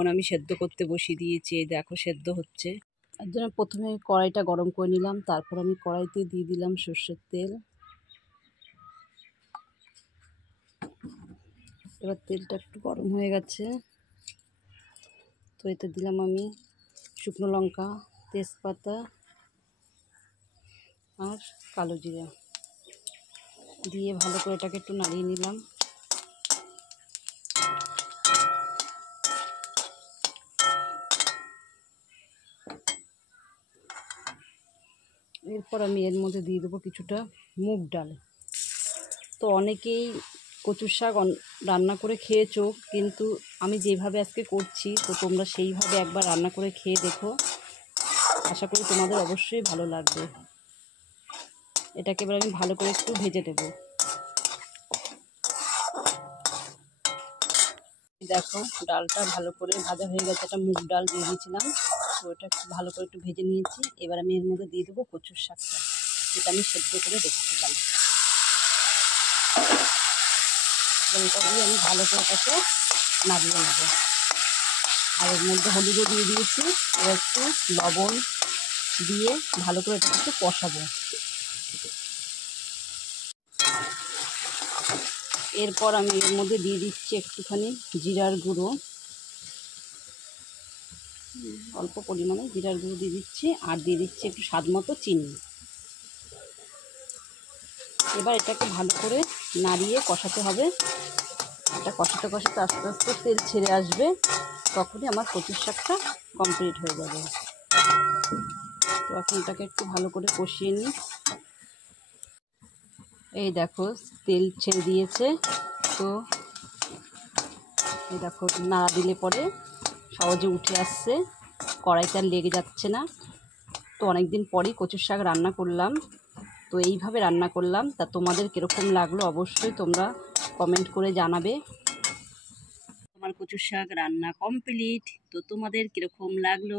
এখন আমি সেদ্ধ করতে বসিয়ে দিয়েছি। এই দেখো সেদ্ধ হচ্ছে। তার জন্য প্রথমে কড়াইটা গরম করে নিলাম, তারপর আমি কড়াইতে দিয়ে দিলাম সর্ষের তেল। এবার তেলটা একটু গরম হয়ে গেছে, তো এতে দিলাম আমি শুকনো লঙ্কা, তেজপাতা আর কালো জিরা দিয়ে ভালো করে এটাকে একটু নাড়িয়ে নিলাম। এরপর আমি এর মধ্যে দিয়ে দেবো কিছুটা মুগ ডাল। তো অনেকেই কচুর শাক রান্না করে খেয়েছো, কিন্তু আমি যেভাবে আজকে করছি তো তোমরা সেইভাবে একবার রান্না করে খেয়ে দেখো, আশা করি তোমাদের অবশ্যই ভালো লাগবে। এটাকে এবার আমি ভালো করে একটু ভেজে দেবো। দেখো ডালটা ভালো করে ভাজা হয়ে গেছে, একটা মুগ ডাল দিয়ে দিয়েছিলাম, তো ওটা একটু ভালো করে একটু ভেজে নিয়েছি। এবার আমি এর মধ্যে দিয়ে দেবো কচুর শাকটা, যেটা আমি সেদ্ধ করে রেখেছিলাম। এবার এটা দিয়ে আমি ভালো করে এটাকে নাড়িয়ে নেবো। আর এর মধ্যে হলুদও দিয়ে দিয়েছি। এবার একটু লবণ দিয়ে ভালো করে এটা একটু কষাবো। এরপর আমি এর মধ্যে দিয়ে দিচ্ছি একটুখানি জিরার গুঁড়ো, অল্প পরিমাণে জিরার গুঁড়ো দিয়ে দিচ্ছি, আর দিয়ে দিচ্ছি একটু স্বাদ মতো চিনি। এবার এটাকে ভালো করে নাড়িয়ে কষাতে হবে। এটা কষাতে কষাতে আস্তে আস্তে তেল ছেড়ে আসবে, তখনই আমার কচুর শাকটা কমপ্লিট হয়ে যাবে। তো এখন এটাকে একটু ভালো করে কষিয়ে নিই। এই দেখো তেল ছেড়ে দিয়েছে, তো এই দেখো নাড়া দিলে পরে সহজে উঠে আসছে, কড়াইতে আর লেগে যাচ্ছে না। তো অনেক দিন পরই কচুর শাক রান্না করলাম, তো এইভাবে রান্না করলাম। তা তোমাদের কীরকম লাগলো অবশ্যই তোমরা কমেন্ট করে জানাবে। আমার কচুর শাক রান্না কমপ্লিট, তো তোমাদের কীরকম লাগলো